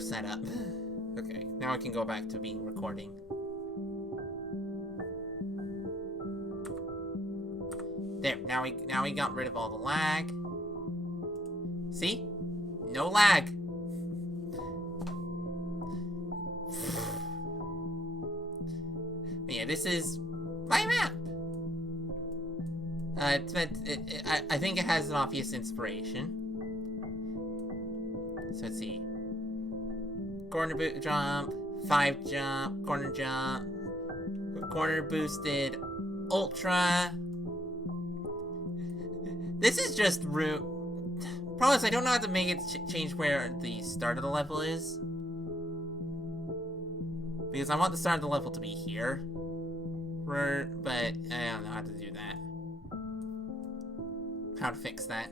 setup. Okay, now I can go back to being recording. There, now we got rid of all the lag. See? No lag. But yeah, this is my map. I think it has an obvious inspiration. So let's see. Corner jump, 5 jump, corner boosted, ultra. This is just root. Problem is, I don't know how to make it change where the start of the level is. Because I want the start of the level to be here. But I don't know how to do that. How to fix that.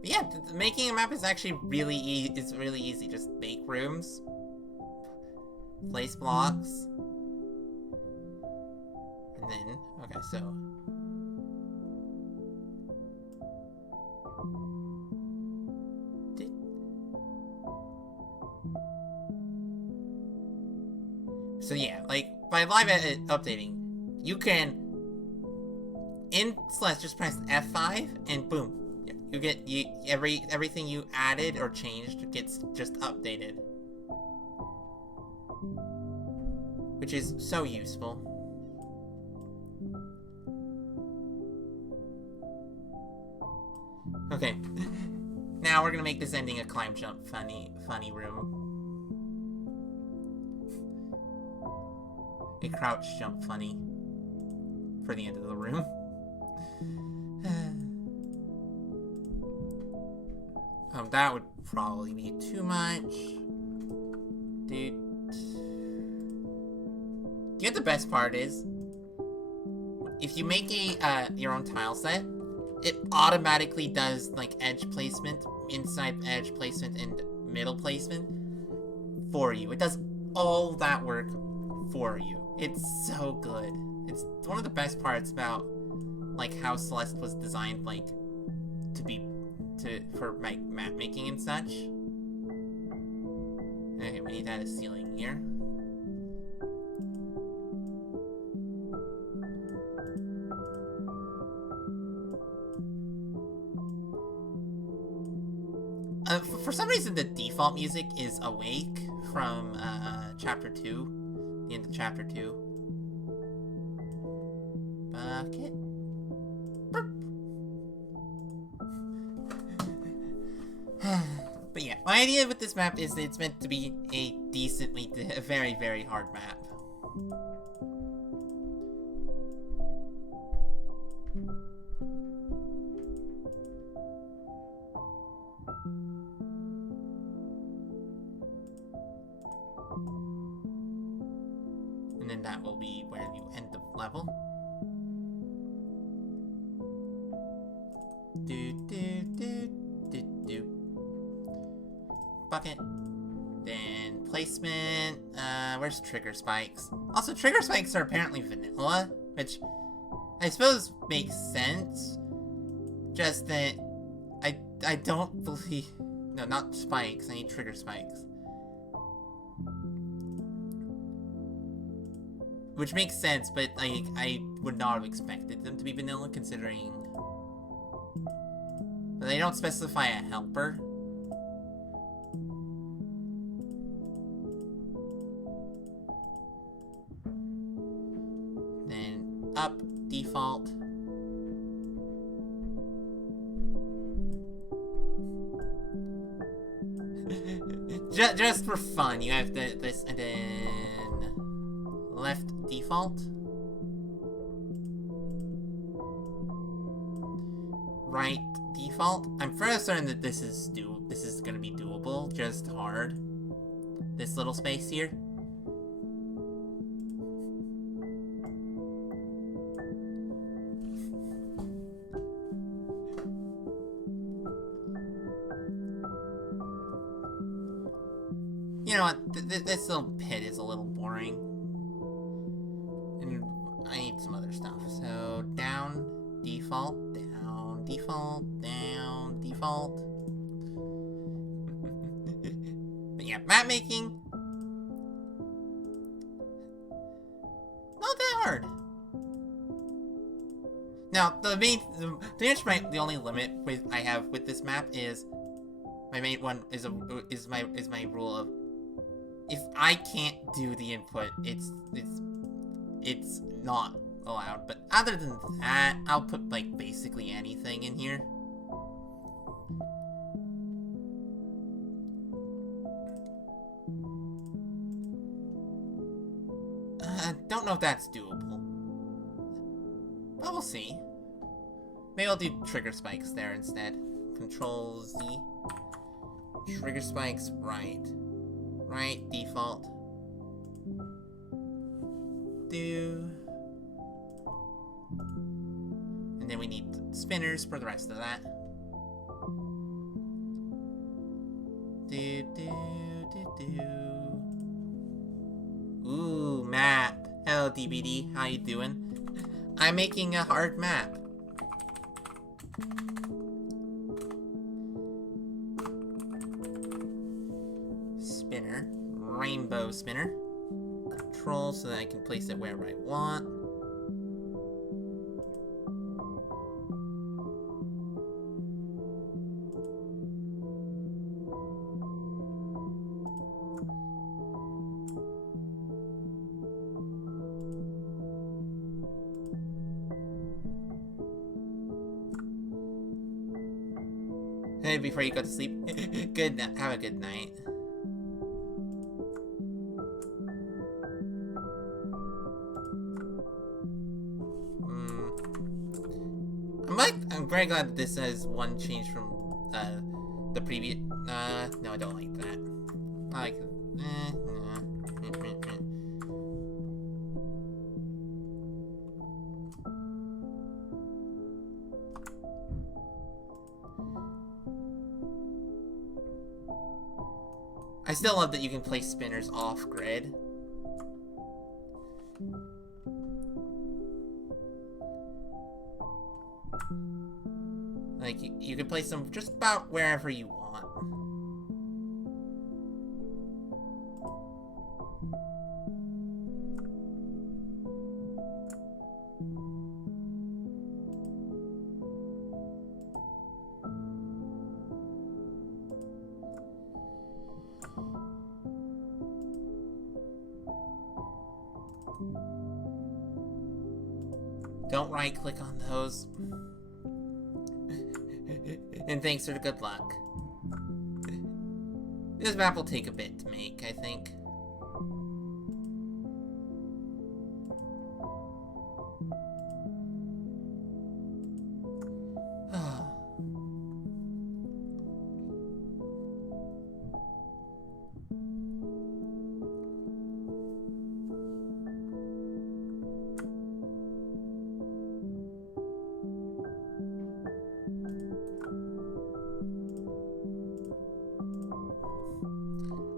But yeah, making a map is actually really easy. It's really easy. Just make rooms. Place blocks. And then, okay, so... So yeah, like, by live updating, you can, in Celeste, just press F5, and boom. You get, everything you added or changed gets just updated. Which is so useful. Okay, now we're gonna make this ending a climb jump funny room. A crouch jump funny for the end of the room. That would probably be too much. Dude. You know what the best part is? If you make a your own tile set, it automatically does like edge placement, inside edge placement, and middle placement for you. It does all that work for you. It's so good. It's one of the best parts about like how Celeste was designed, like for map making and such. Okay, we need to add a ceiling here. For some reason, the default music is Awake from Chapter 2. The end of Chapter 2. Bucket. Burp. But yeah, my idea with this map is that it's meant to be a very, very hard map. And then that will be where you end the level. Bucket. Then placement. Where's trigger spikes? Also, trigger spikes are apparently vanilla, which I suppose makes sense. Just that I don't believe. No, not spikes. I need trigger spikes. Which makes sense, but I would not have expected them to be vanilla, considering... But they don't specify a helper. Then up, default. Just for fun, you have this, and then... left default. Right default. I'm fairly certain that this is gonna be doable, just hard. This little space here. You know what? This little pit is a little boring. And I need some other stuff. So, down, default, down, default, down, default. yeah, map making. Not that hard. Now, the only limit I have with this map is my main one is my rule of if I can't do the input, it's not allowed. But other than that, I'll put like basically anything in here. Don't know if that's doable, but we'll see. Maybe I'll do trigger spikes there instead. Control Z. Trigger spikes, right, default. Do. And then we need spinners for the rest of that. Ooh, map. Hello, DBD. How you doing? I'm making a hard map. Spinner. Rainbow spinner. Control so that I can place it wherever I want. Hey, before you go to sleep, have a good night. I'm very glad that this has one change from the previous. No, I don't like that. I like. I still love that you can place spinners off grid. Like, you can place them just about wherever you want. Don't right-click on those. And thanks for the good luck. This map will take a bit to make, I think.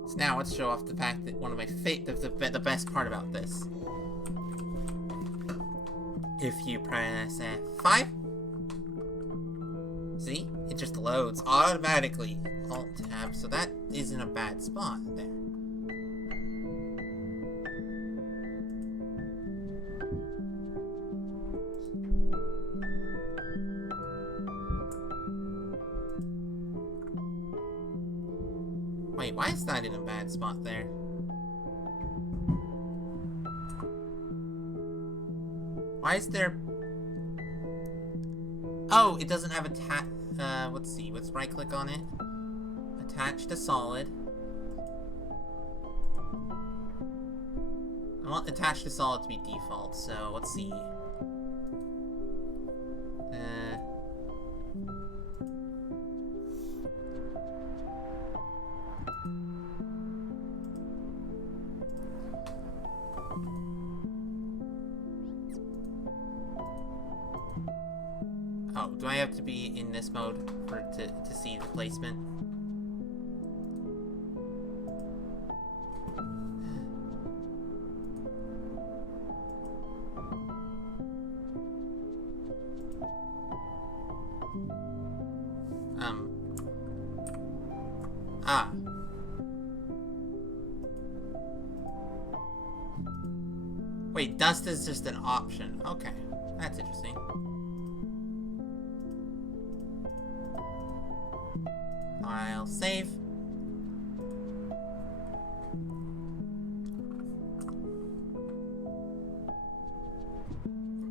So now let's show off the fact that one of my the best part about this. If you press F5, see, it just loads automatically. Alt tab, so that isn't a bad spot there. Wait, why is that in a bad spot there? Why is there... Oh, it doesn't have let's see, let's right click on it. Attach to solid. I want attach to solid to be default, so let's see. Oh, do I have to be in this mode to see the placement? Wait, dust is just an option. Okay, that's interesting. I'll save.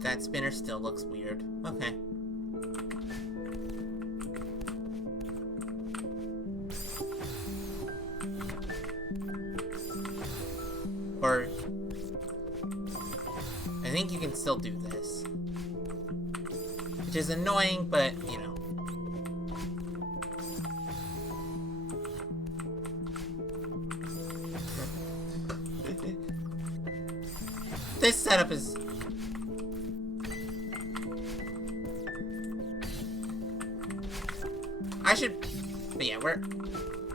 That spinner still looks weird. Okay. Or I think you can still do this. Which is annoying, but, you know. This setup is... I should... But yeah, we're...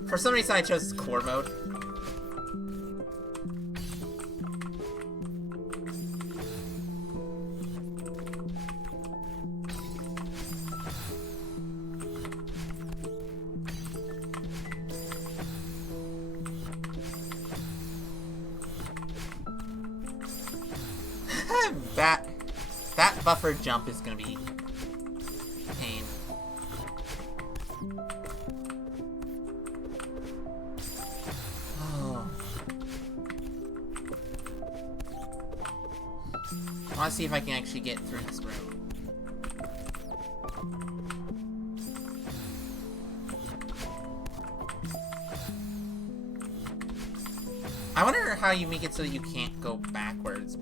For some reason I chose core mode. That buffer jump is gonna be pain. Oh. I wanna see if I can actually get through this room. I wonder how you make it so that you can't go backwards.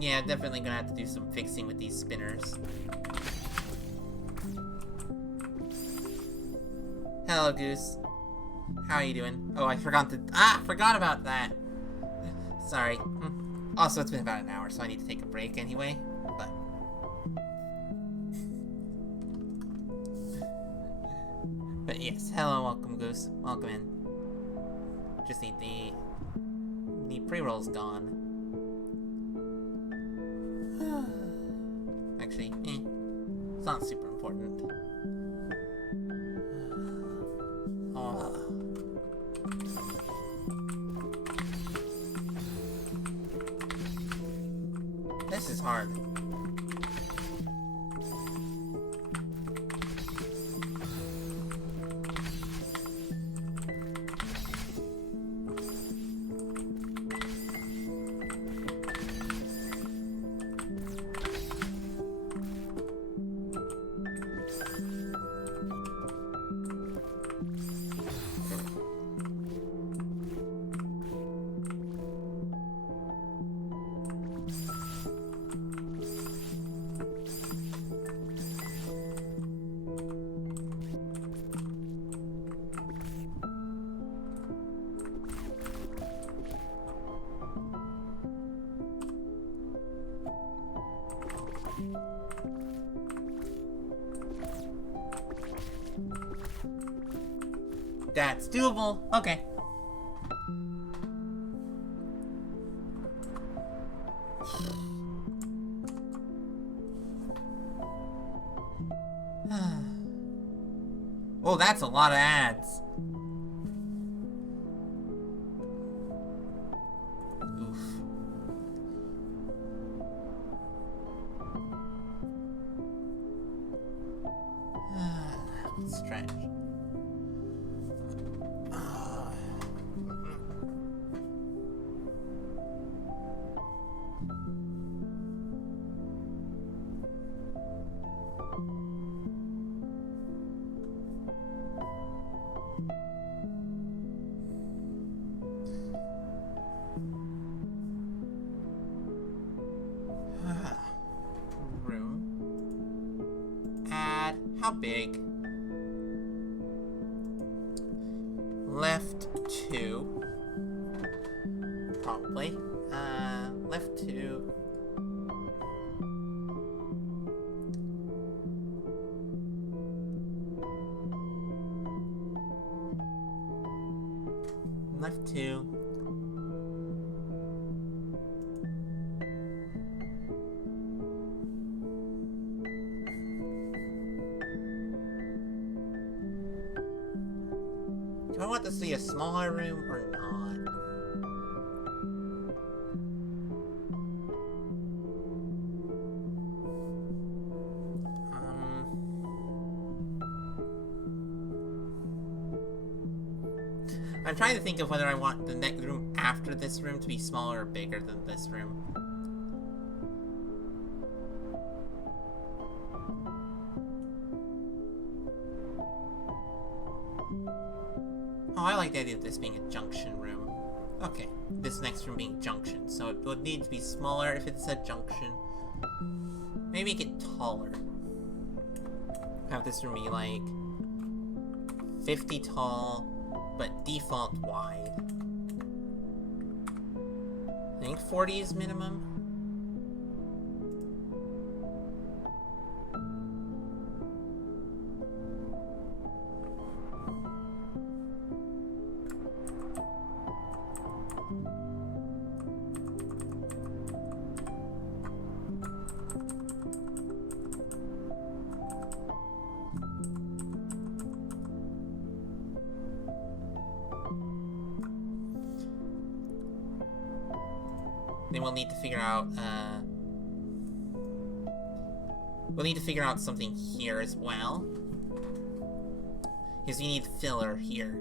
Yeah, definitely gonna have to do some fixing with these spinners. Hello, Goose. How are you doing? Oh, I forgot about that. Sorry. Also, it's been about an hour, so I need to take a break anyway. But yes, hello, welcome, Goose. Welcome in. Just need the pre-roll's gone. Actually, it's not super important. Oh. This is hard. That's doable. Okay. Oh, that's a lot of ads. Oof. Stretch. How big? Left 2. Probably. Left 2. Left 2. Do I want this to be a smaller room or not? I'm trying to think of whether I want the next room after this room to be smaller or bigger than this room. Oh, I like the idea of this being a junction room. Okay, this next room being junction, so it would need to be smaller if it's a junction. Maybe make it taller. Have this room be like 50 tall, but default wide. I think 40 is minimum. Then we'll need to figure out something here as well. Because we need filler here.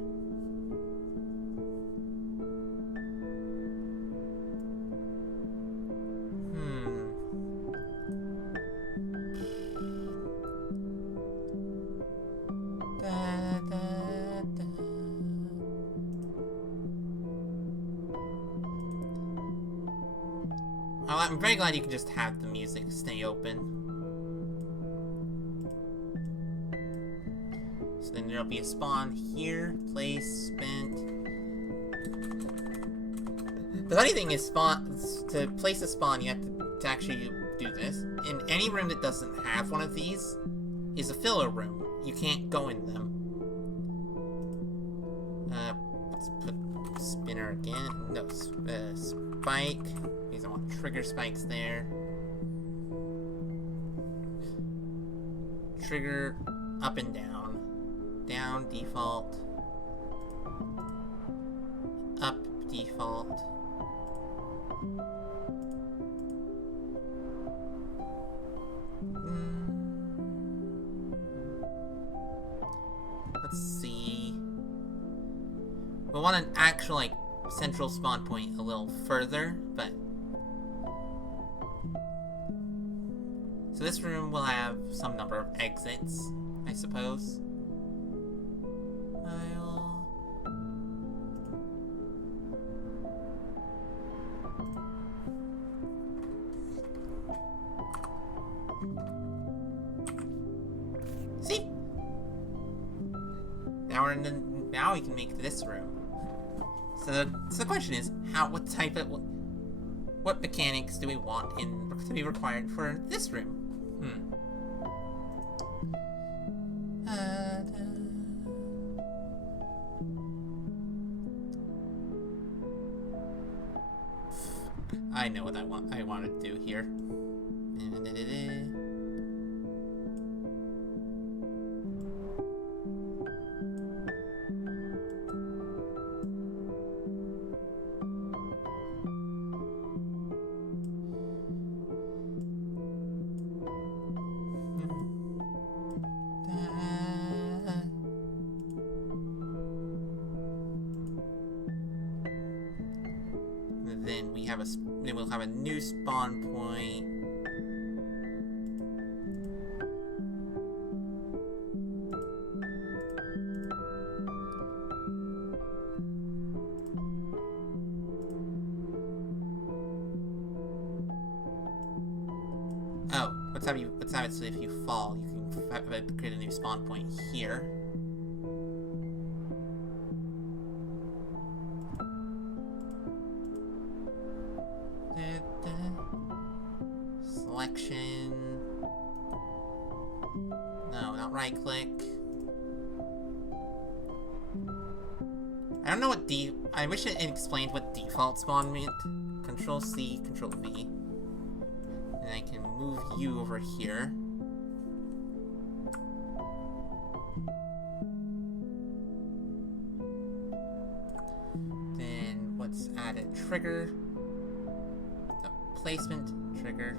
I'm very glad you can just have the music stay open. So then there'll be a spawn here, place, spent. The funny thing is, to place a spawn, you have to actually do this. In any room that doesn't have one of these is a filler room. You can't go in them. Let's put spinner again. No, spike. Because I want trigger spikes there. Trigger up and down. Down, default. Up, default. Let's see. We'll want an actual, like, central spawn point a little further, but... So this room will have some number of exits, I suppose. See? Now we can make this room. So the question is, what mechanics do we want to be required for this room? I know what I want to do here. Then we'll have a new spawn point. Oh, let's have it so if you fall, you can create a new spawn point here. Selection. No, not right click. I don't know what I wish it explained what default spawn meant. Control C, Control V. And I can move you over here. Let's add a trigger. A placement trigger.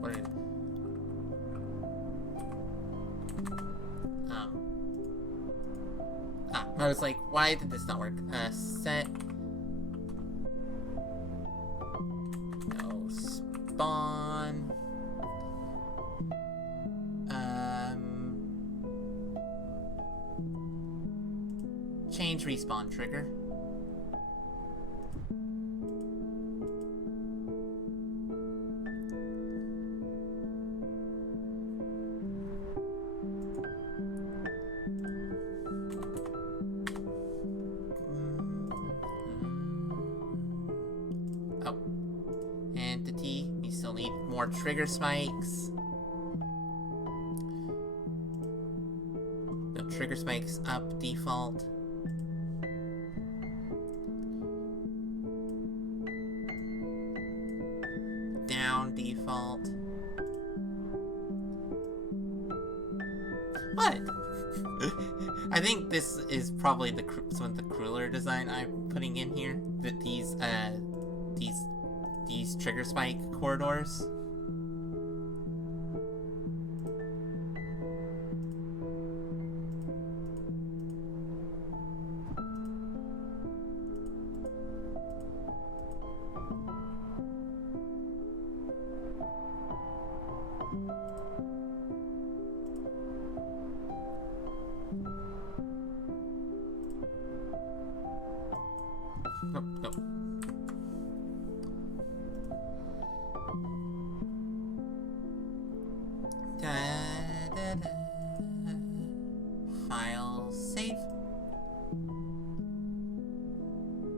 What is I was like, why did this not work? Set. No spawn. Change respawn trigger. Oh. Entity. We still need more trigger spikes. No, trigger spikes up default. Down default. What? I think this is probably some of the crueler design I'm putting in here. That these trigger spike corridors. Nope, nope. File save.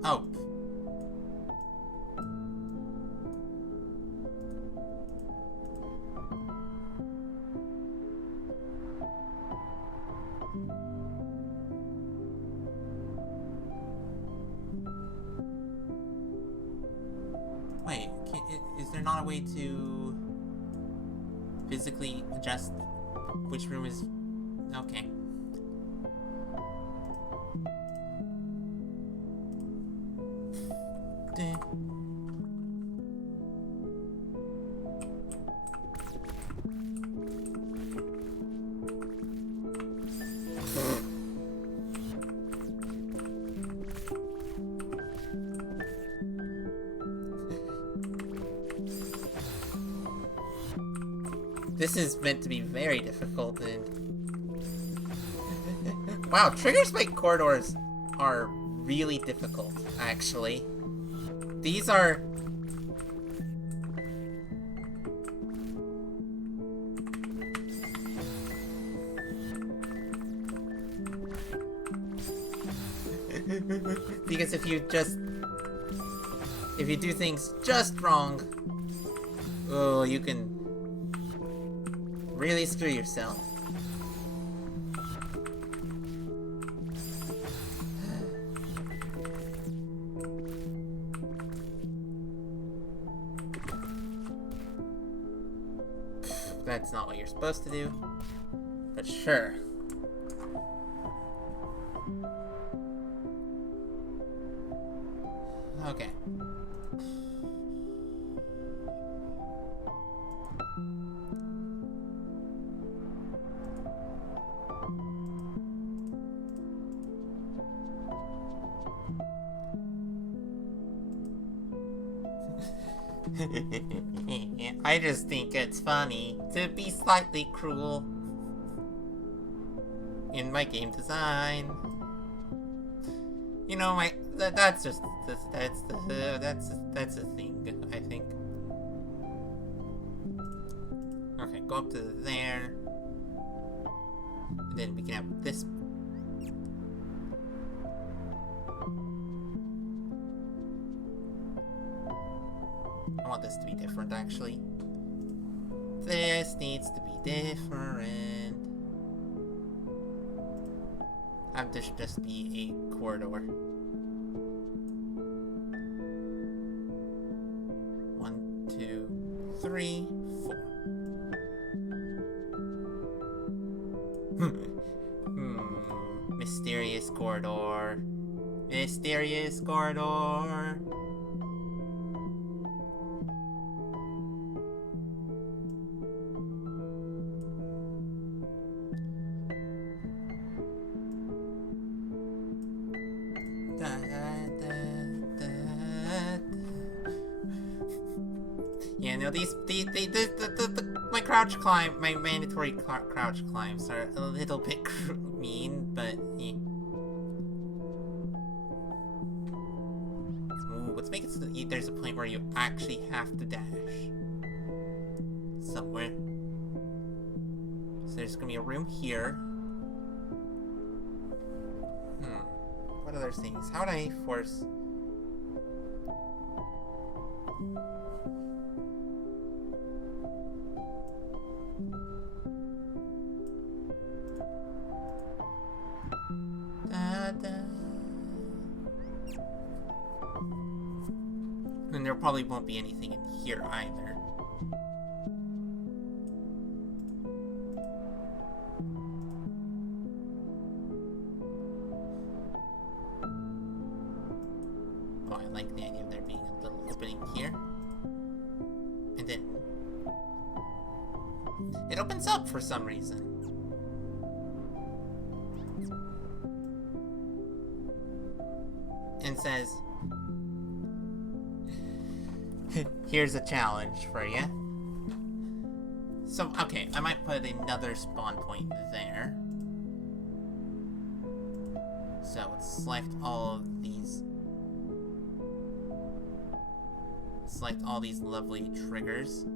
Oh. Wait, is there not a way to physically adjust which room is... Okay. This is meant to be very difficult, and... Wow, trigger spike corridors are really difficult, actually. These are... Because if you do things just wrong, oh, you can really screw yourself. That's not what you're supposed to do, but sure. Okay. I just think it's funny to be slightly cruel in my game design. You know, that's a thing, I think. Okay, go up to there. And then we can have this. I want this to be different, actually. This needs to be different. This should just be a corridor. 1, 2, 3, 4. Mysterious corridor. Mysterious corridor. Yeah, no, my crouch climb, my mandatory crouch climbs are a little bit mean, but yeah. Ooh, let's make it so that there's a point where you actually have to dash somewhere. So there's gonna be a room here. What other things? How would I force? And there probably won't be anything in here either. Oh, I like the idea of there being a little opening here. And then it opens up for some reason. And says, here's a challenge for you. So, okay, I might put another spawn point there. So, let's select all of these. Select all these lovely triggers.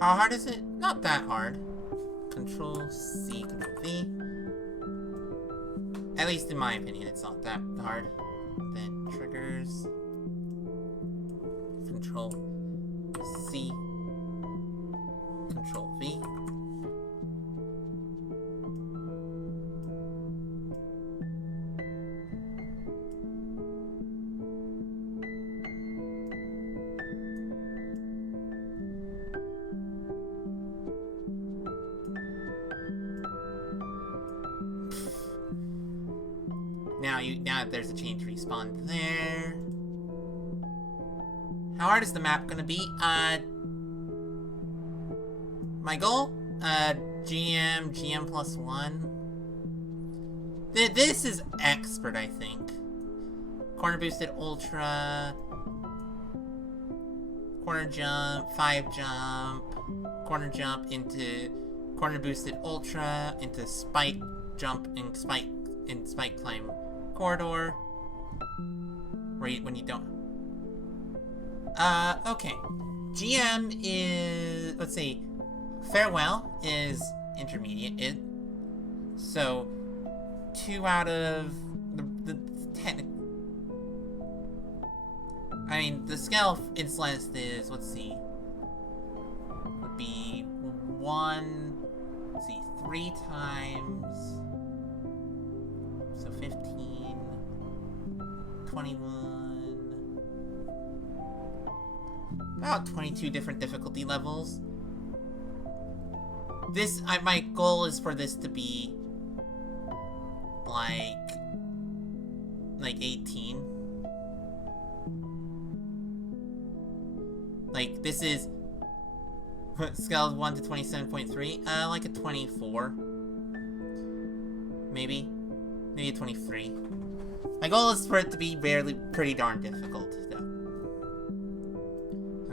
How hard is it? Not that hard. Control C, Control V. At least in my opinion, it's not that hard. Then triggers. Control C. Control V. Now there's a change respawn there. How hard is the map gonna be? My goal? GM +1. This is expert, I think. Corner boosted ultra. Corner jump, 5 jump. Corner jump into corner boosted ultra into spike jump and spike climb corridor. When you don't. Okay. GM is, let's see, farewell is intermediate. So 2 out of the 10. I mean, the scale in Celeste is, let's see, would be 1, let's see, 3 times, so 15, 21, about 22 different difficulty levels. This, my goal is for this to be like 18. Like, this is scale 1 to 27.3, like a 24. Maybe a 23. My goal is for it to be pretty darn difficult, though.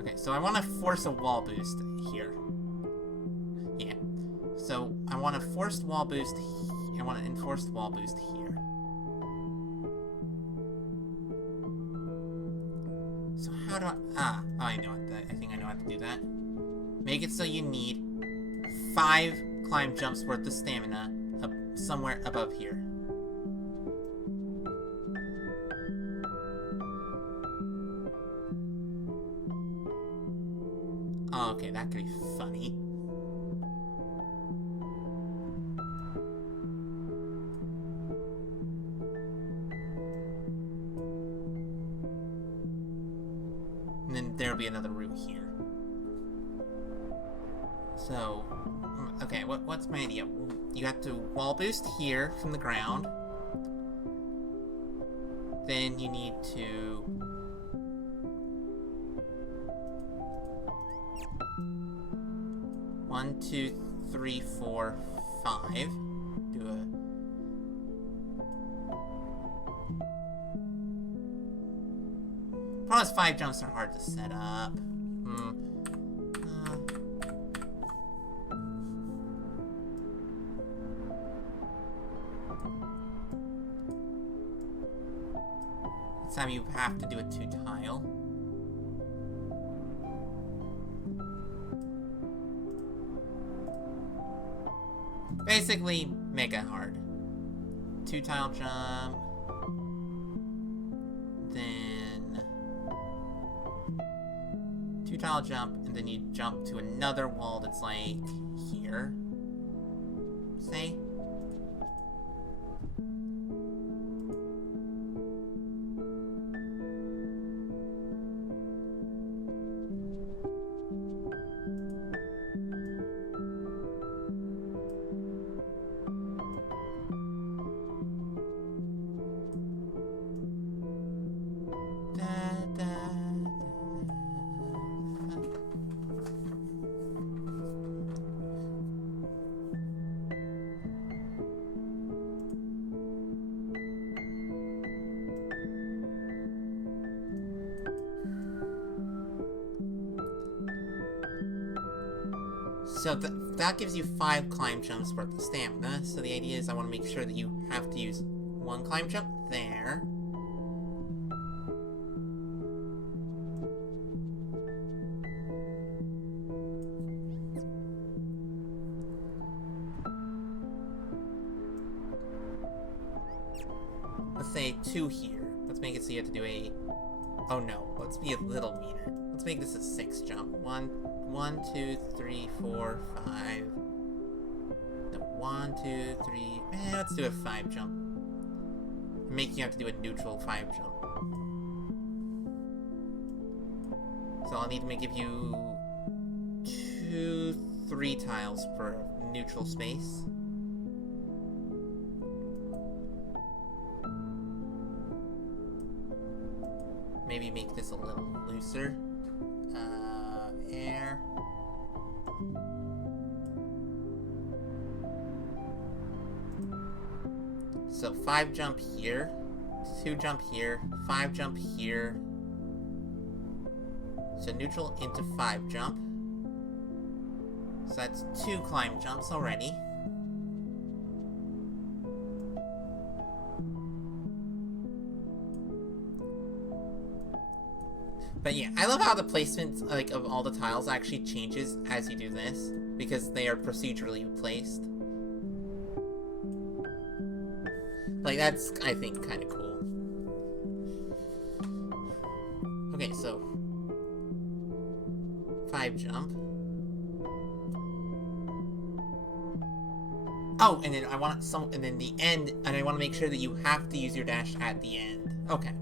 Okay, so I want to force a wall boost here. Yeah. So I want a forced wall boost. I want an enforced wall boost here. So how do I... oh, I know it. I think I know how to do that. Make it so you need 5 climb jumps worth of stamina somewhere above here. Oh, okay, that could be funny. And then there'll be another route here. So, okay, what's my idea? You have to wall boost here from the ground. Then you need to... One, two, three, four, five. Do a... Problem is 5 jumps are hard to set up. This time you have to do a 2-tile. Basically, mega hard. 2-tile jump. Then 2-tile jump, and then you jump to another wall that's like here. Say. So that gives you 5 climb jumps worth of stamina. So the idea is I want to make sure that you have to use 1 climb jump there. Let's say 2 here. Let's make it so you have to do a... Oh no, let's be a little meaner. Let's make this a 6 jump. 1, 2, 3, 4, 5. No, 1, 2, 3. Let's do a 5 jump. Making you have to do a neutral 5 jump. So I'll need to give you 2, 3 tiles per neutral space. Maybe make this a little looser. Air. So 5 jump here, 2 jump here, 5 jump here. So neutral into 5 jump. So that's 2 climb jumps already. But yeah, I love how the placement of all the tiles actually changes as you do this, because they are procedurally placed. Like, that's, I think, kind of cool. Okay, so 5 jump. Oh, and then I want and then the end, and I want to make sure that you have to use your dash at the end. Okay.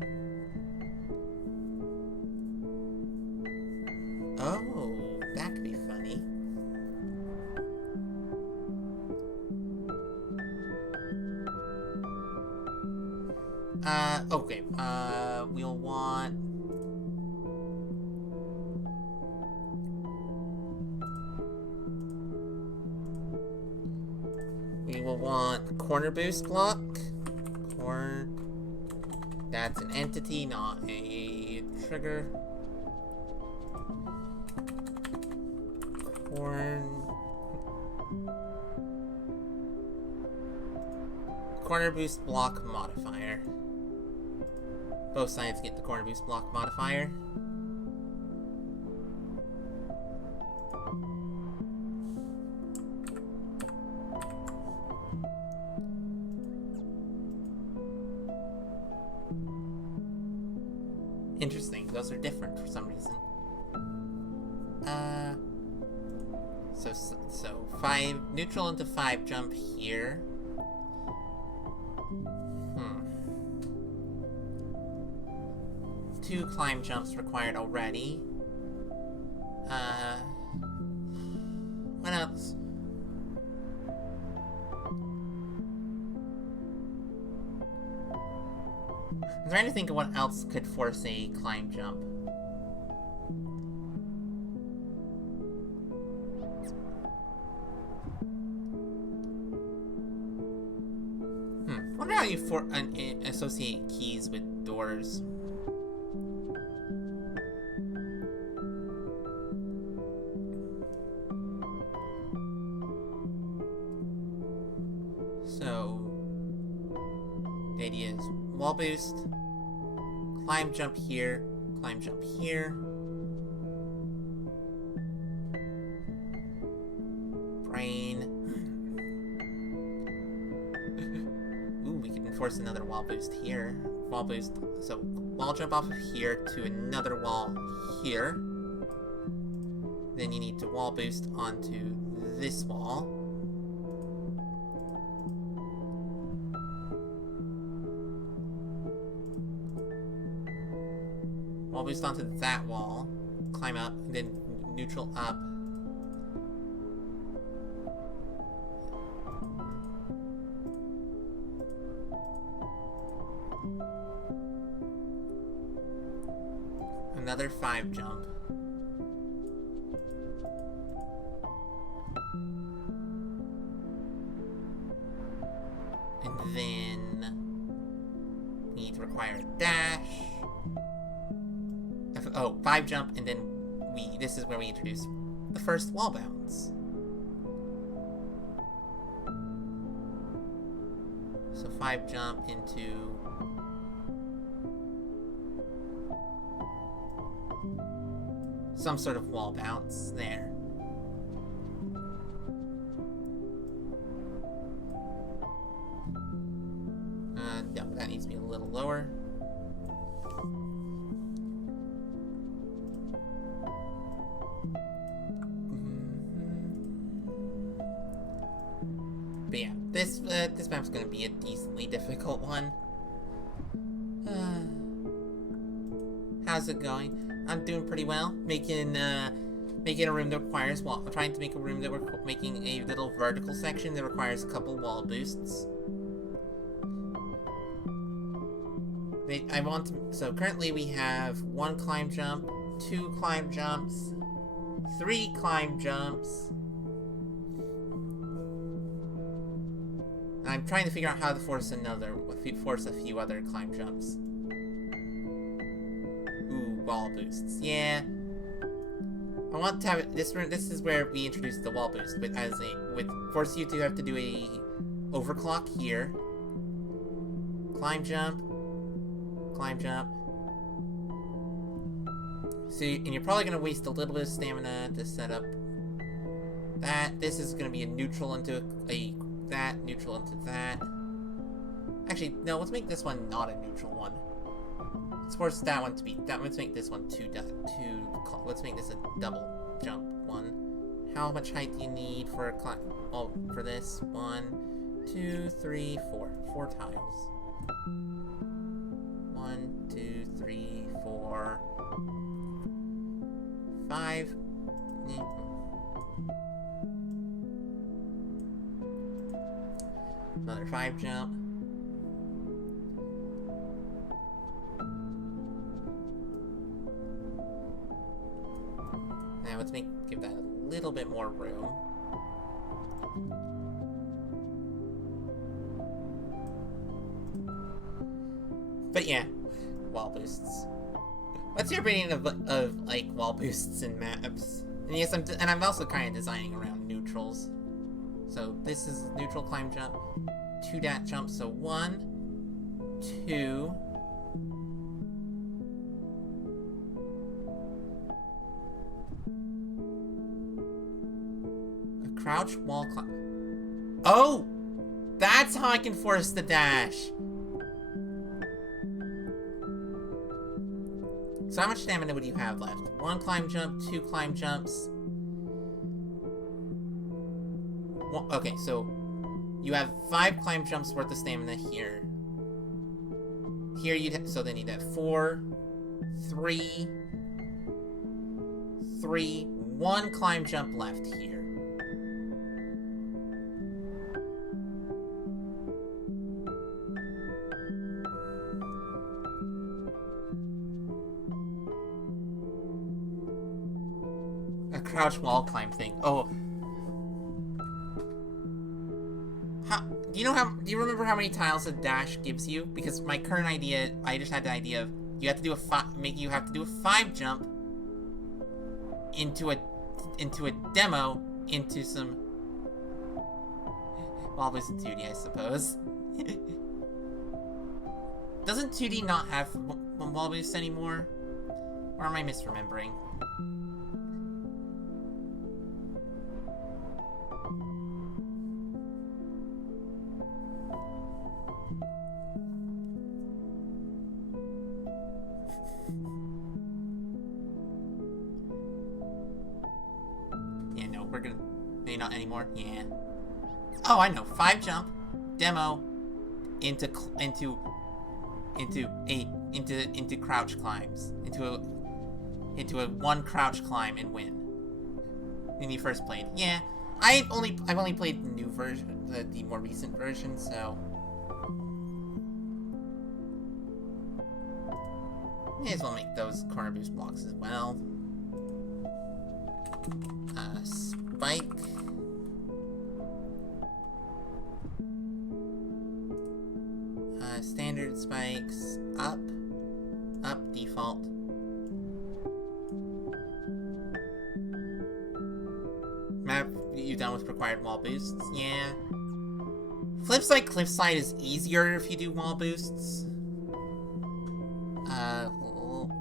Oh, that could be funny. Okay, we'll want... We will want corner boost block. That's an entity, not a trigger. Corner boost block modifier. Both sides get the corner boost block modifier. Interesting, those are different for some reason. So 5 neutral into 5 jump here. 2 climb jumps required already. What else? I'm trying to think of what else could force a climb jump. Wonder how you associate keys with doors. So, the idea is wall boost, climb jump here, climb jump here. Brain. Ooh, we can enforce another wall boost here. Wall boost, so wall jump off of here to another wall here. Then you need to wall boost onto this wall. Wall boost onto that wall. Climb up, and then neutral up. Another 5 jump. And then we need to require a dash. Oh, 5 jump, and then this is where we introduce the first wall bounce. So 5 jump into some sort of wall bounce there. No, that needs to be a little lower. But yeah, this map's gonna be a decently difficult one. How's it going? I'm doing pretty well. Making a room that requires I'm trying to make a room that we're making a little vertical section that requires a couple wall boosts. So currently we have 1 climb jump, 2 climb jumps, 3 climb jumps. I'm trying to figure out how to force a few other climb jumps. Ooh, wall boosts. Yeah. I want to have it, this is where we introduce the wall boost, but force you to have to do a overclock here. Climb jump. Climb jump. So, and you're probably gonna waste a little bit of stamina to set up that. This is gonna be a neutral into that, neutral into that. Actually, no, let's make this one not a neutral one. Let's force that one to be, let's make this one let's make this a double jump one. How much height do you need for for this? 1, 2, 3, 4. 4 tiles. 1, 2, 3, 4, 5. Another 5 jump. Now let's give that a little bit more room. But yeah, wall boosts. What's your opinion of like wall boosts in maps? And yes, I'm also kind of designing around neutrals. So this is neutral climb jump, 2 dat jumps. So 1, 2. A crouch wall climb. Oh, that's how I can force the dash. So how much stamina would you have left? 1 climb jump, 2 climb jumps. Okay, so you have 5 climb jumps worth of stamina here. Here so then you'd have 4, 3, 1 climb jump left here. crouch wall climb thing. Oh. Do you remember how many tiles a dash gives you? Because my current idea, I just had the idea of you have to do a 5 jump into a demo into some wall boost in 2D, I suppose. Doesn't 2D not have wall boost anymore? Or am I misremembering? Yeah, no, we're gonna... Maybe not anymore? Yeah. Oh, I know. 5 jump, demo, into crouch climbs. Into a 1 crouch climb and win. When you first played. Yeah. I've only played the new version, the more recent version, so... May as well make those corner boost blocks as well. Spike. Standard spikes. Up. Default. Map, you done with required wall boosts? Yeah. Flipside Cliffside is easier if you do wall boosts.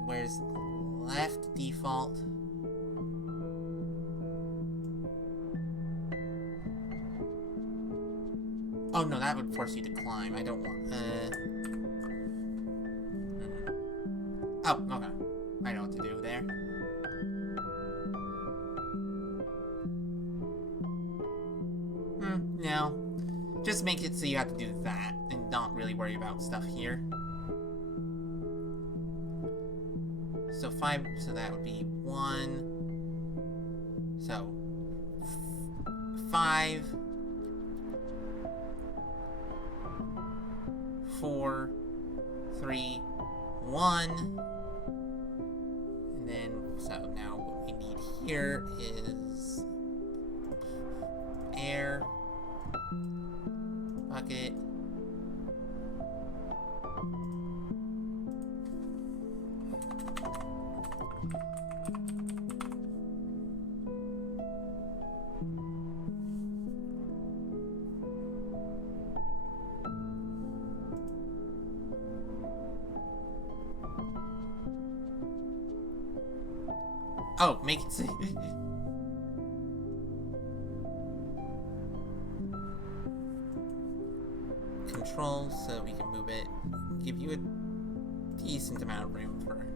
Where's left default? Oh no, that would force you to climb. I don't want. Oh, okay. I know what to do there. No. Just make it so you have to do that and not really worry about stuff here. So 5, so that would be 1. So 5, 4, 3, 1. And then, so now what we need here is air, bucket, oh, make it see. Control so we can move it. Give you a decent amount of room for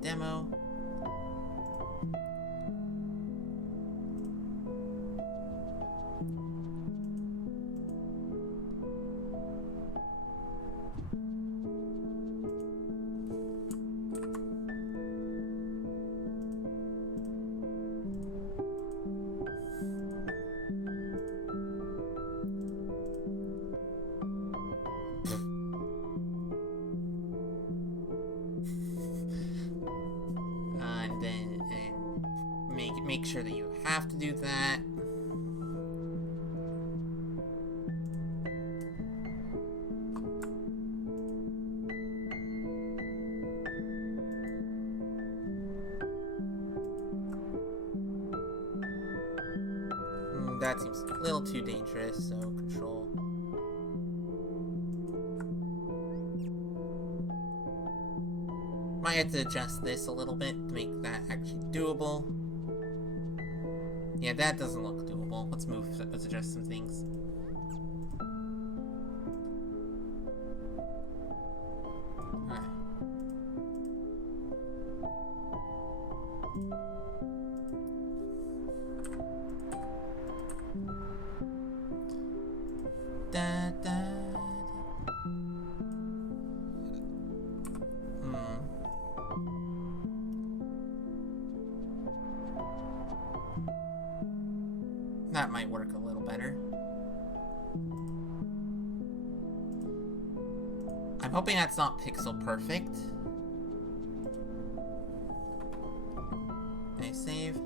demo. Make sure that you have to do that. That seems a little too dangerous, so control. Might have to adjust this a little bit to make that actually doable. Yeah, that doesn't look doable. Let's adjust some things. Alright. Da, da, da. That might work a little better. I'm hoping that's not pixel perfect. I save?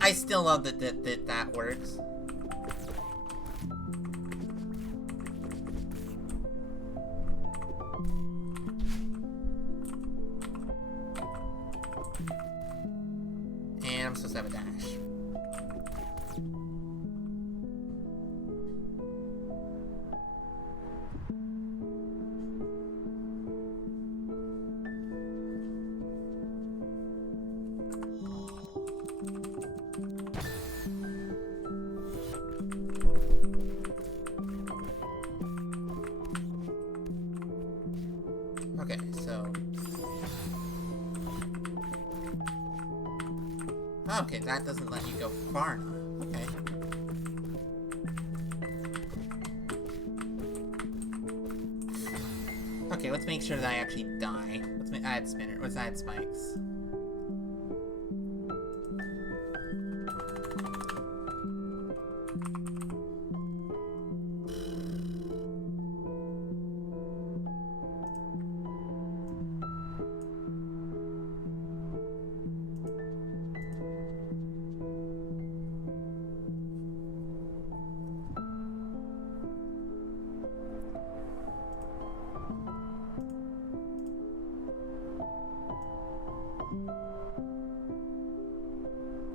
I still love that works. And I'm supposed to have a dash. Okay, so... Okay, that doesn't let you go far enough. Okay. Okay, let's make sure that I actually die. Let's add spinner. Let's add spikes.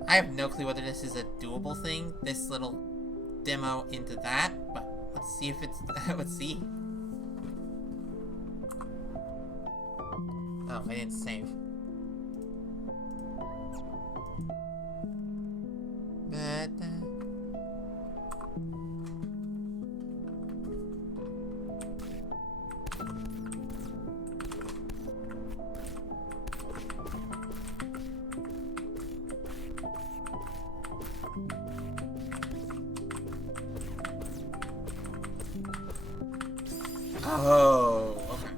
I have no clue whether this is a doable thing, this little demo into that, but let's see if it's... let's see. Oh, I didn't save. But... Oh, okay.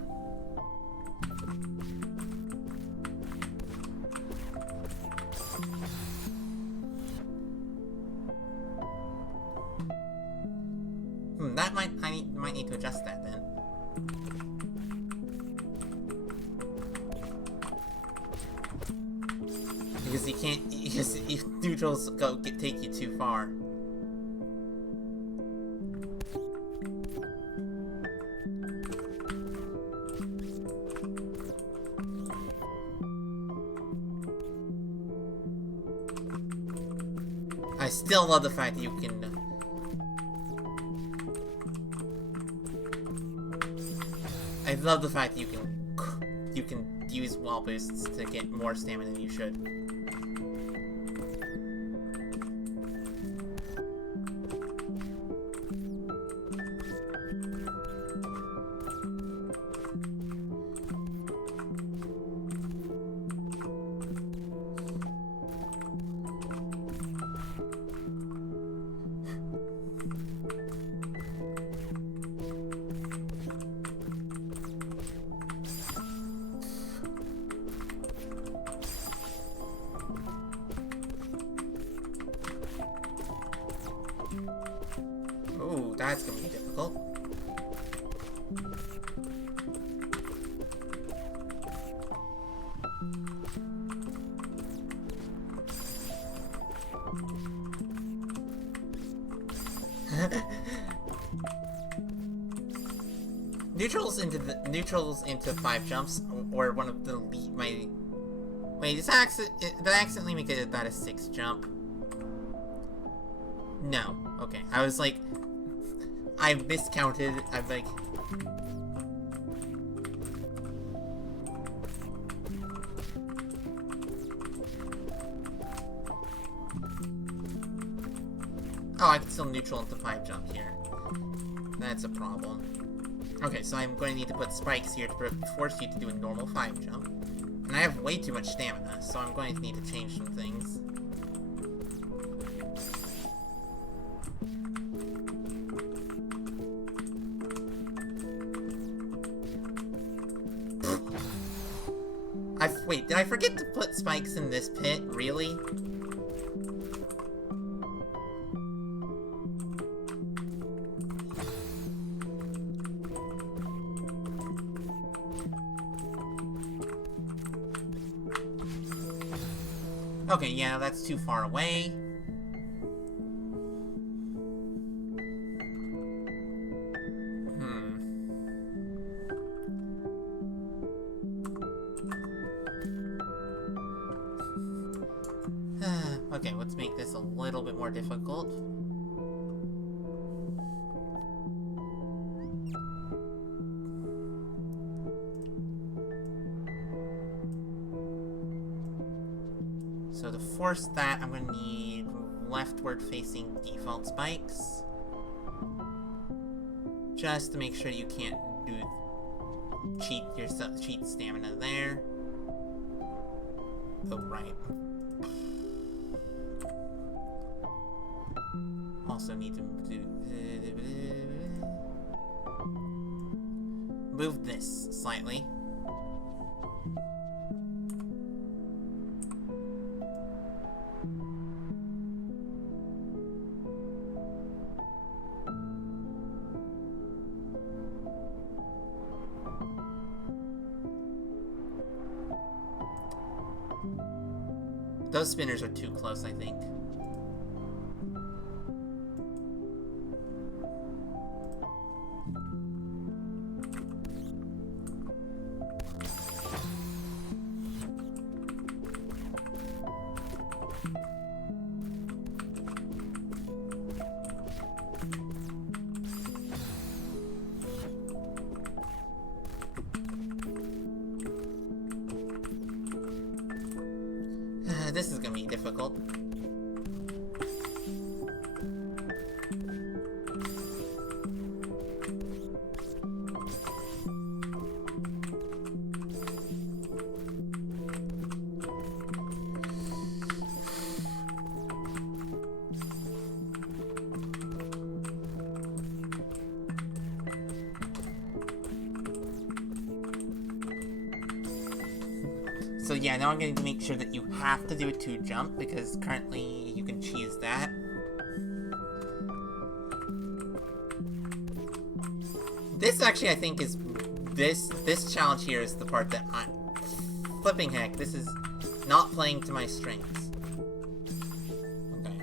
That might need to adjust that then. Because you can't, because neutrals take you too far. I still love the fact that you can... I love the fact that you can use wall boosts to get more stamina than you should. Ooh, that's gonna be difficult. Neutrals into 5 jumps, or one of the wait, did I accidentally make it that a 6 jump? No. Okay. I was like, I miscounted. I'm like... Oh, I can still neutral into 5 jump here. That's a problem. Okay, so I'm going to need to put spikes here to force you to do a normal 5 jump. And I have way too much stamina, so I'm going to need to change some things. Wait, did I forget to put spikes in this pit? Really? Okay, yeah, that's too far away. Okay, let's make this a little bit more difficult. So to force that, I'm gonna need leftward facing default spikes. Just to make sure you can't cheat stamina there. Oh, right. Also need to move this slightly. Those spinners are too close, I think. This is gonna be difficult. So yeah, now I'm going to make sure that you have to do a 2 jump, because currently you can cheese that. This actually, I think, is... This challenge here is the part that I'm... Flipping heck, this is not playing to my strengths. Okay.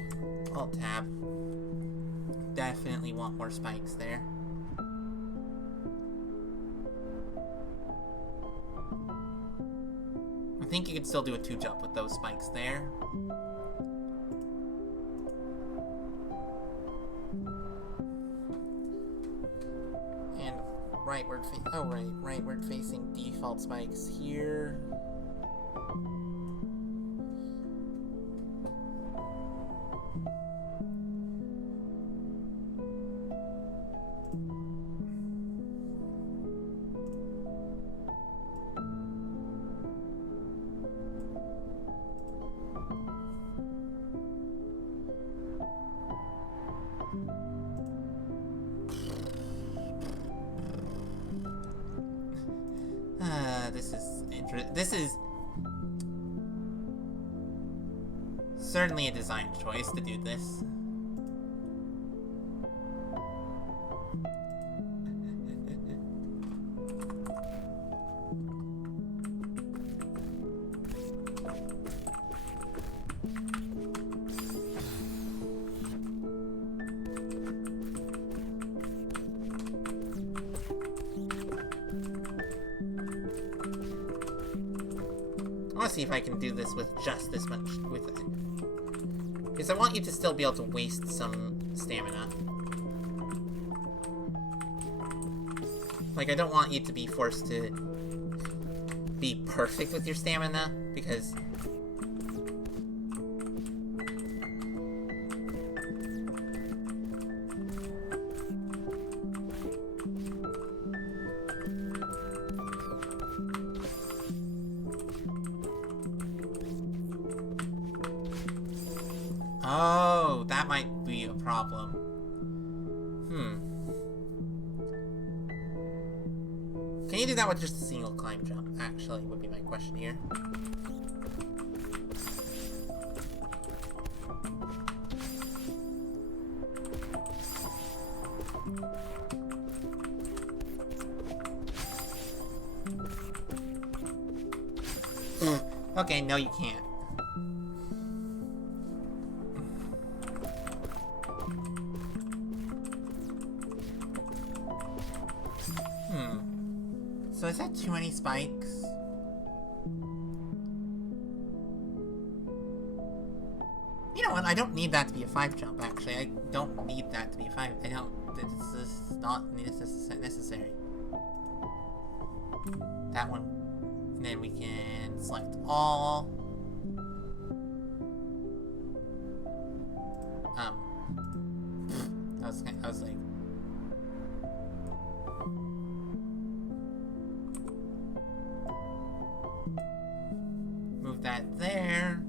Alt-tab. Definitely want more spikes there. I think you can still do a 2 jump with those spikes there. And rightward facing default spikes here. This is certainly a design choice to do this. I want to see if I can do this with just this much with it. Because I want you to still be able to waste some stamina. Like, I don't want you to be forced to be perfect with your stamina, because... Oh, that might be a problem. Can you do that with just a single climb jump? Actually, would be my question here. Okay, no you can't. is that too many spikes? You know what? I don't need that to be a 5 jump, actually. I don't need that to be a 5. I don't. This is not necessary. That one. And then we can select all. I was like. Move that there.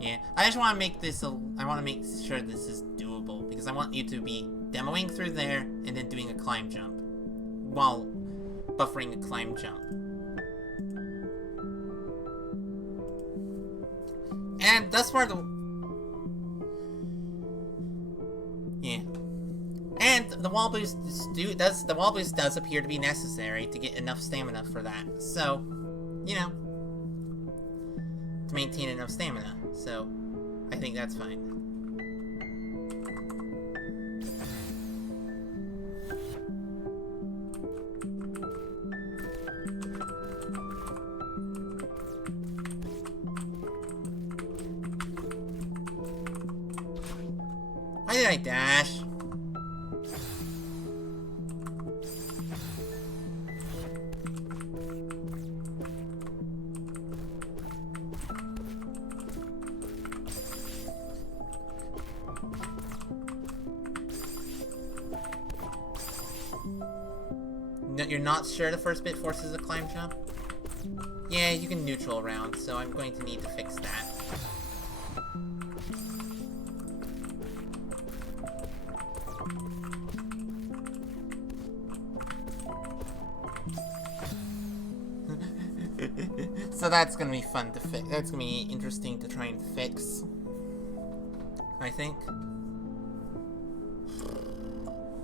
Yeah, I just want to make this I want to make sure this is doable because I want you to be demoing through there and then doing a climb jump while buffering a climb jump. And thus far yeah. And the wall boost does appear to be necessary to get enough stamina for that. So, you know, to maintain enough stamina. So, I think that's fine. Why did I dash? No, you're not sure the first bit forces a climb jump? Yeah, you can neutral around, so I'm going to need to fix that. So that's gonna be fun to fix. That's gonna be interesting to try and fix, I think.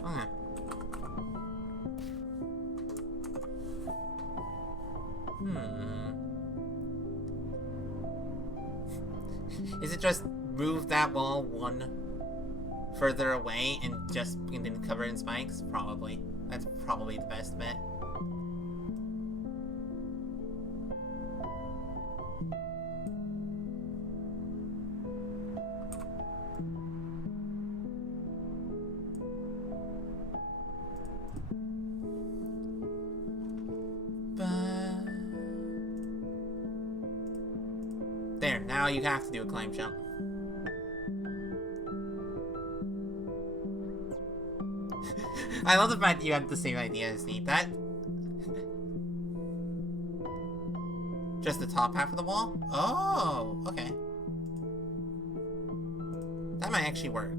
Okay. Is it just move that wall one further away and then cover it in spikes? Probably. That's probably the best bet. There, now you have to do a climb jump. I love the fact that you had the same idea as me. That... Just the top half of the wall? Oh, okay. That might actually work.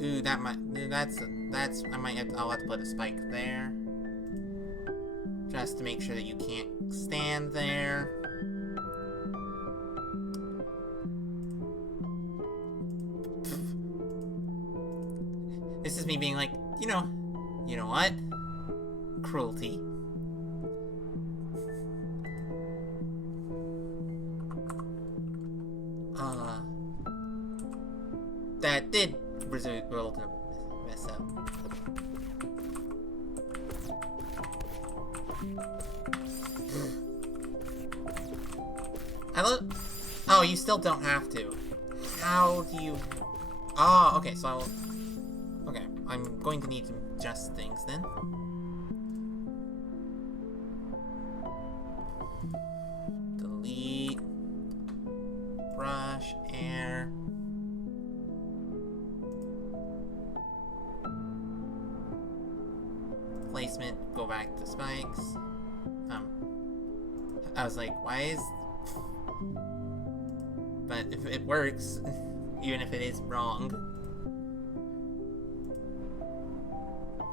Ooh, that might... I'll have to put a spike there. Just to make sure that you can't stand there. This is me being like, you know what? Cruelty. That did result in a mess up. Oh, you still don't have to. How do you... Oh, okay, so... Okay, I'm going to need to adjust things then. Delete. Brush, air. Placement, go back to spikes. I was like, why is... But if it works, even if it is wrong.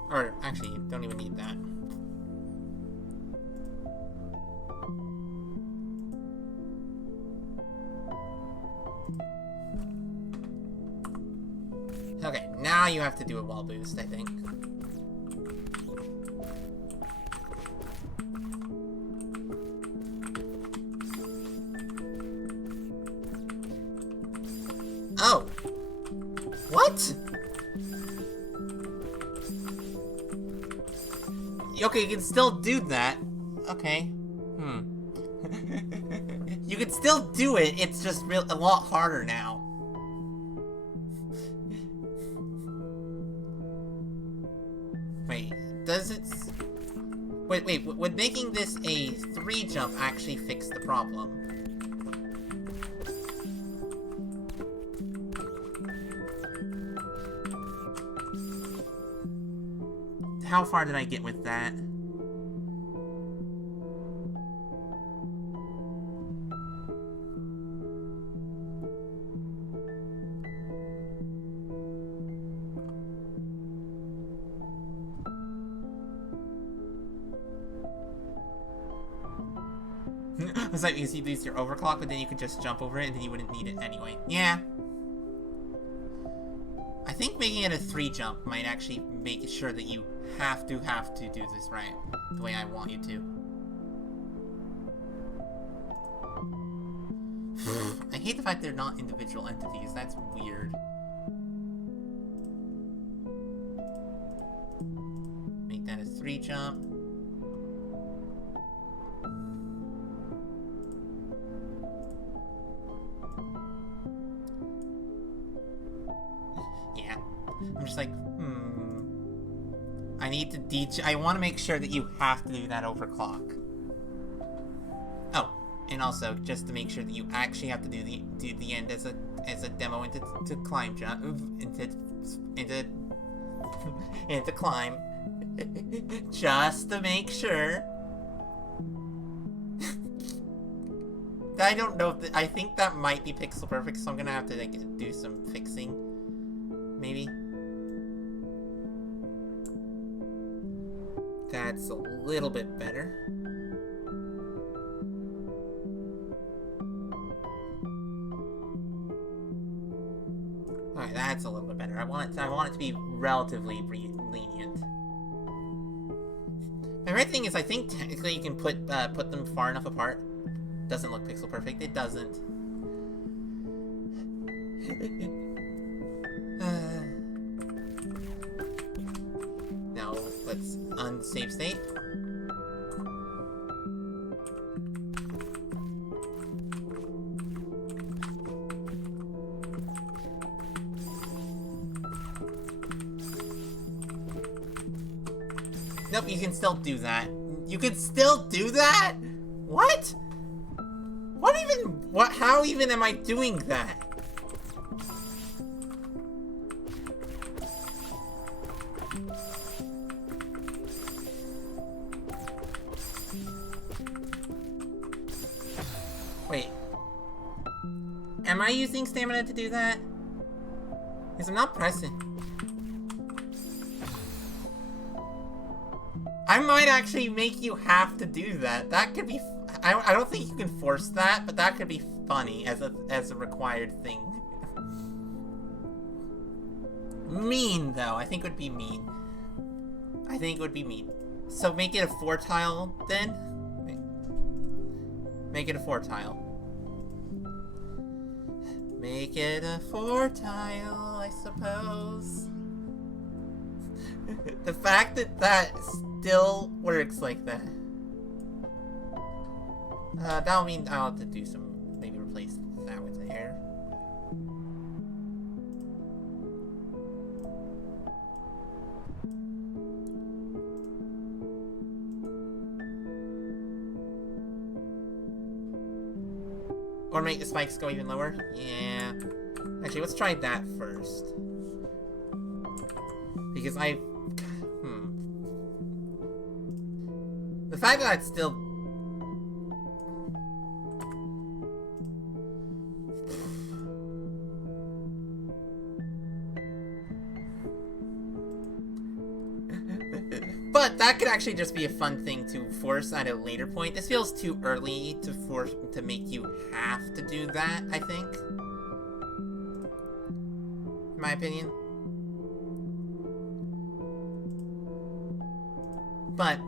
Or, actually, you don't even need that. Okay, now you have to do a wall boost, I think. Oh! What? Okay, you can still do that. Okay. You can still do it, it's just a lot harder now. Wait, does it... Wait, would making this a 3 jump actually fix the problem? How far did I get with that? Was that because you lose your overclock, but then you could just jump over it and then you wouldn't need it anyway? Yeah. I think making it a 3 jump might actually make sure that you have to do this right, the way I want you to. I hate the fact they're not individual entities, that's weird. Make that a 3 jump. Yeah. I'm just like, I need to I want to make sure that you have to do that overclock. Oh, and also just to make sure that you actually have to do the end as a demo into climb jump into climb. Just to make sure. I don't know if I think that might be pixel perfect, so I'm gonna have to like do some fixing. Maybe. That's a little bit better. Alright, that's a little bit better. I want it to be relatively lenient. My right thing is, I think technically you can put them far enough apart. Doesn't look pixel perfect. It doesn't. Now let's unsave state. Nope, you can still do that. You can still do that? What? How even am I doing that? Wait. Am I using stamina to do that? Because I'm not pressing. I might actually make you have to do that. That could be... I don't think you can force that, but that could be funny as a required thing. Mean, though. I think it would be mean. I think it would be mean. So make it a 4 tile, then? Make it a 4 tile. Make it a 4 tile, I suppose. The fact that that still works like that. That'll mean I'll have to do some, maybe replace that with the hair. Or make the spikes go even lower? Yeah. Actually, let's try that first. Because the fact that it's still... But that could actually just be a fun thing to force at a later point. This feels too early to make you have to do that, I think. In my opinion. But,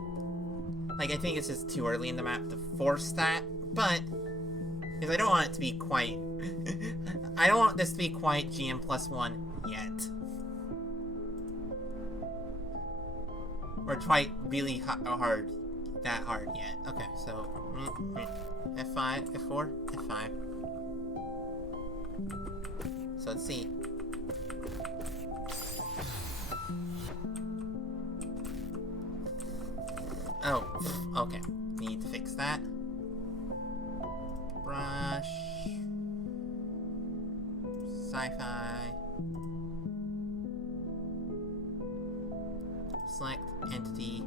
like, I think it's just too early in the map to force that. But, because I don't want it to be quite... I don't want this to be quite GM+1. yet. Or try really hard. That hard yet. Okay, so F5, F4, F5. So let's see. Oh, okay. Need to fix that. Brush. Sci-fi. Select entity.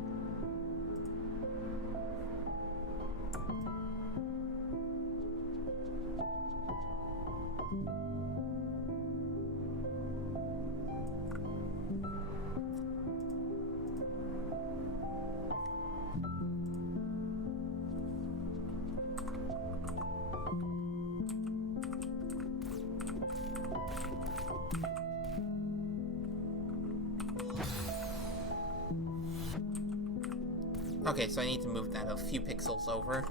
Okay, so I need to move that a few pixels over.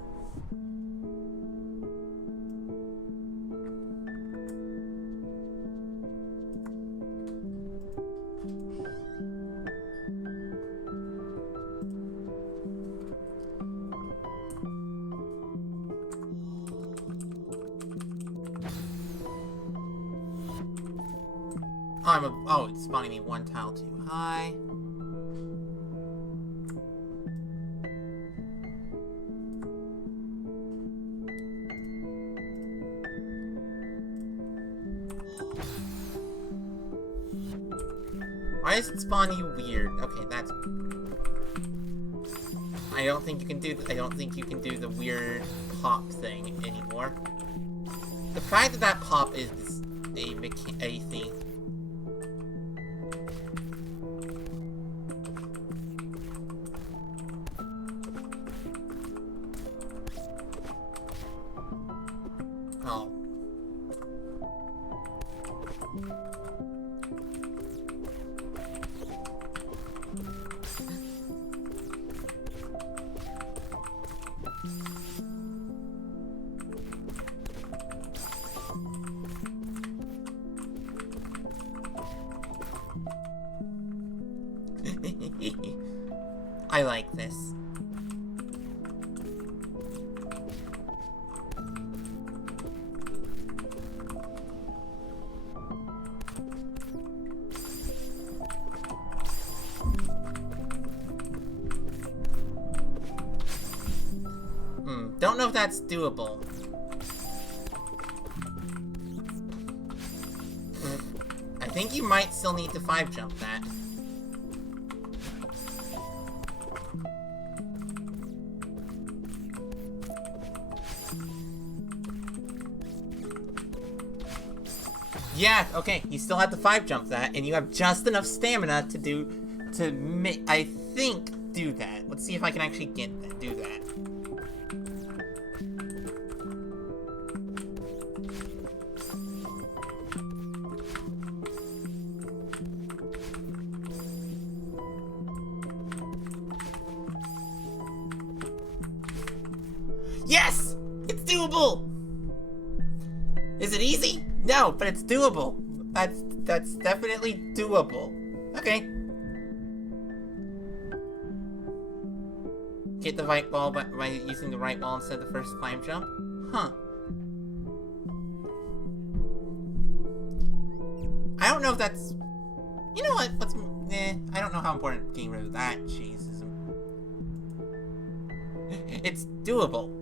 Oh, it's spawning me one tile too high. Why does it spawn you weird? Okay, that's... I don't think you can do the weird pop thing anymore. The fact that that pop is a thing. Oh. I like this. Don't know if that's doable. I think you might still need to 5-jump that. Yeah, okay, you still have to 5-jump that, and you have just enough stamina to I think, do that. Let's see if I can actually do that. Yes! It's doable! Is it easy? No, but it's doable. That's definitely doable. Okay. Get the right wall by using the right wall instead of the first climb jump? Huh. I don't know if that's... You know what? I don't know how important getting rid of that cheese is. It's doable.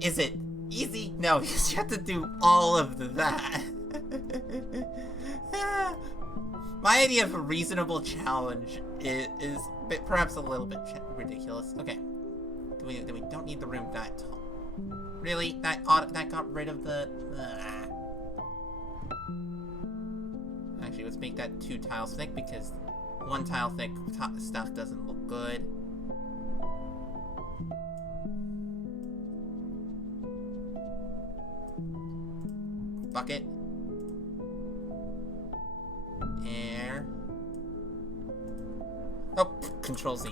Is it easy? No, because you have to do all of that. My idea of a reasonable challenge is perhaps a little bit ridiculous. Okay. We don't need the room that tall. Really? That got rid of the... Actually, let's make that 2 tiles thick, because 1 tile thick stuff doesn't look good. Bucket. Air. Oh, Control Z.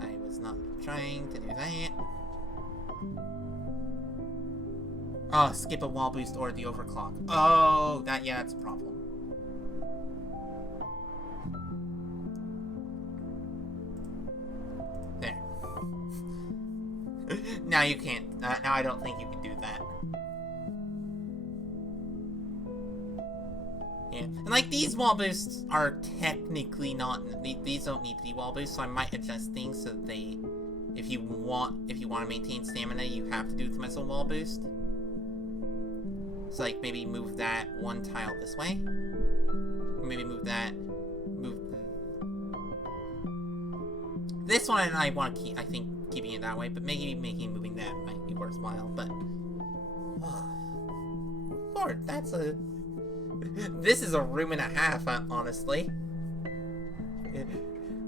I was not trying to do that. Oh, skip a wall boost or the overclock. Oh, that's a problem. Now you can't. Now I don't think you can do that. Yeah. And like these wall boosts are technically not. These don't need to be wall boosts, so I might adjust things so that they. If you want to maintain stamina, you have to do it as a wall boost. So like maybe move that one tile this way. Maybe move that. Move this one, and I want to keep. I think keeping it that way, but maybe moving that might be worthwhile. But Lord, that's a. This is a room and a half, honestly.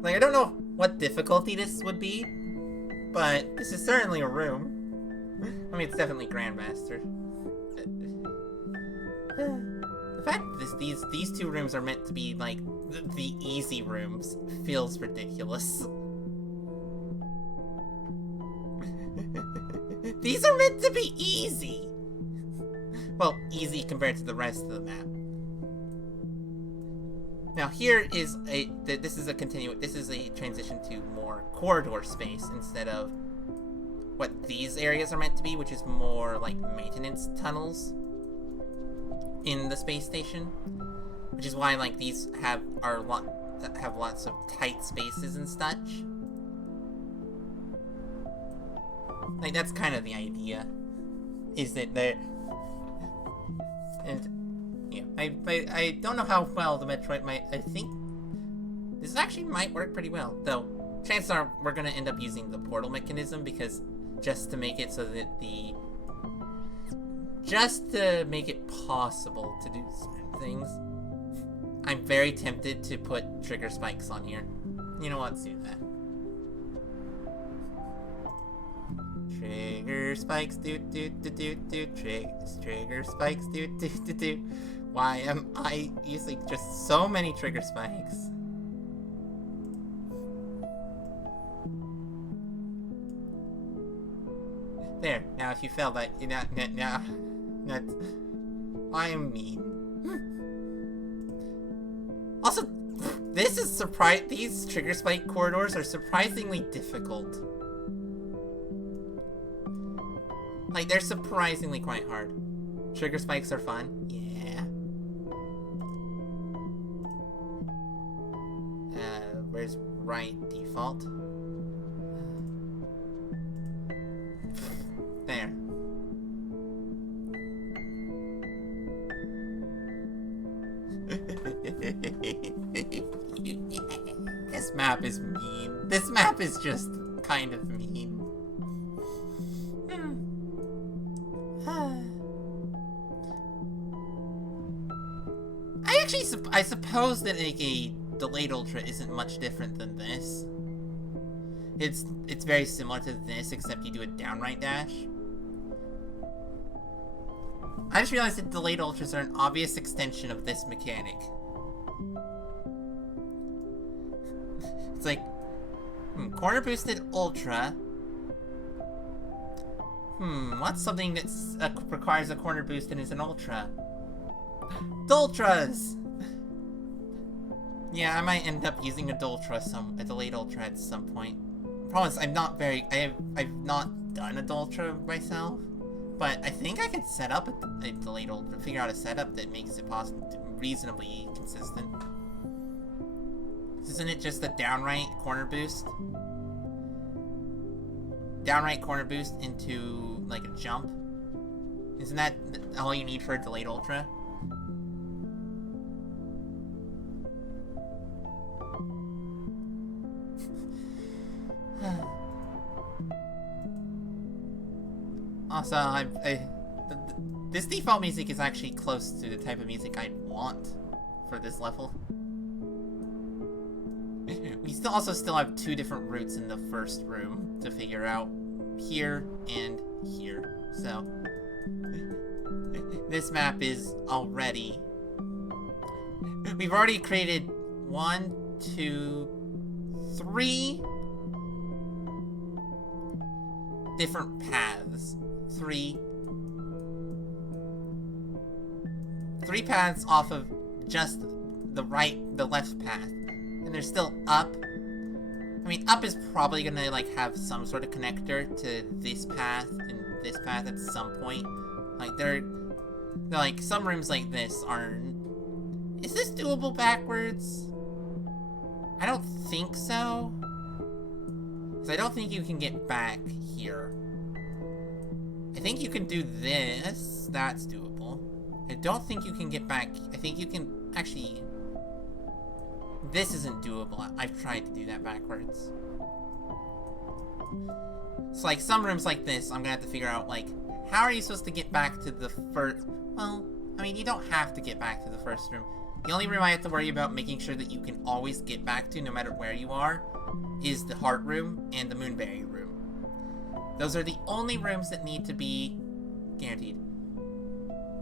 Like I don't know what difficulty this would be, but this is certainly a room. I mean, it's definitely Grandmaster. The fact that these two rooms are meant to be like the easy rooms feels ridiculous. These are meant to be easy. Well, easy compared to the rest of the map. Now here is this is a transition to more corridor space instead of what these areas are meant to be, which is more like maintenance tunnels in the space station, which is why like these have lots of tight spaces and such. Like that's kind of the idea, is that they're and yeah, I don't know how well the Metroid might. I think this actually might work pretty well, though. Chances are we're gonna end up using the portal mechanism because just to make it so that just to make it possible to do certain things. I'm very tempted to put trigger spikes on here. You know what? Let's do that. Trigger spikes, do. Trigger spikes, do. Why am I using just so many trigger spikes? There. Now, if you fell, that now, I am mean. Also, this is these trigger spike corridors are surprisingly difficult. Like, they're surprisingly quite hard. Trigger spikes are fun. Yeah. Where's right default? There. This map is mean. This map is just kind of mean. I suppose that like a delayed ultra isn't much different than this. It's very similar to this, except you do a downright dash. I just realized that delayed ultras are an obvious extension of this mechanic. It's like, corner boosted ultra. What's something that requires a corner boost and is an ultra? Dultras! Yeah, I might end up using a delayed ultra at some point. Promise, I've not done a Dultra myself, but I think I could set up a delayed ultra, figure out a setup that makes it possible to reasonably consistent. Isn't it just a downright corner boost? Downright corner boost into like a jump? Isn't that all you need for a delayed ultra? Also, this default music is actually close to the type of music I want for this level. We also still have two different routes in the first room to figure out, here and here. So this map is already. We've already created 1, 2, 3 different paths. Three paths off of just the left path. And there's still up, I mean, up is probably gonna, like, have some sort of connector to this path and this path at some point. Like, they're like, some rooms like this are... Is this doable backwards? I don't think so. Because I don't think you can get back here. I think you can do this. That's doable. I don't think you can get back... I think you can... Actually... This isn't doable. I've tried to do that backwards. So, like, some rooms like this, I'm gonna have to figure out, like, how are you supposed to get back to the first... Well, I mean, you don't have to get back to the first room. The only room I have to worry about making sure that you can always get back to, no matter where you are, is the Heart Room and the Moonberry Room. Those are the only rooms that need to be guaranteed.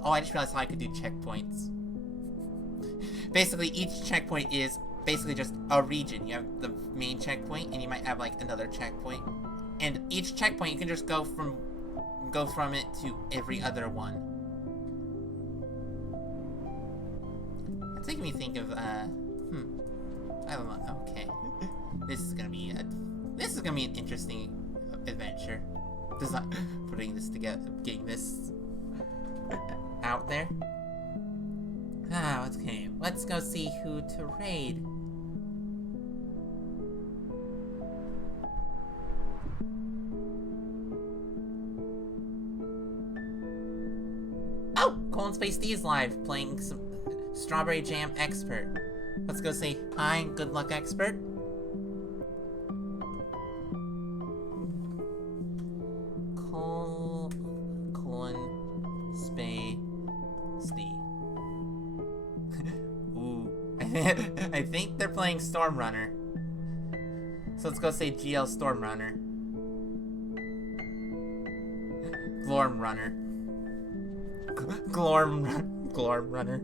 Oh, I just realized how I could do checkpoints. Basically, each checkpoint is basically just a region. You have the main checkpoint, and you might have, like, another checkpoint. And each checkpoint, you can just go from it to every other one. It's making me think of, I don't know, okay. This is gonna be an interesting adventure. Putting this together, getting this out there. Ah, okay. Let's go see who to raid. Oh! Colin Space D is live, playing some Strawberry Jam Expert. Let's go say hi, good luck, expert. Colin Space D. Ooh. I think they're playing Stormrunner. So let's go say GL Stormrunner. Glorm Runner. Glorm Runner.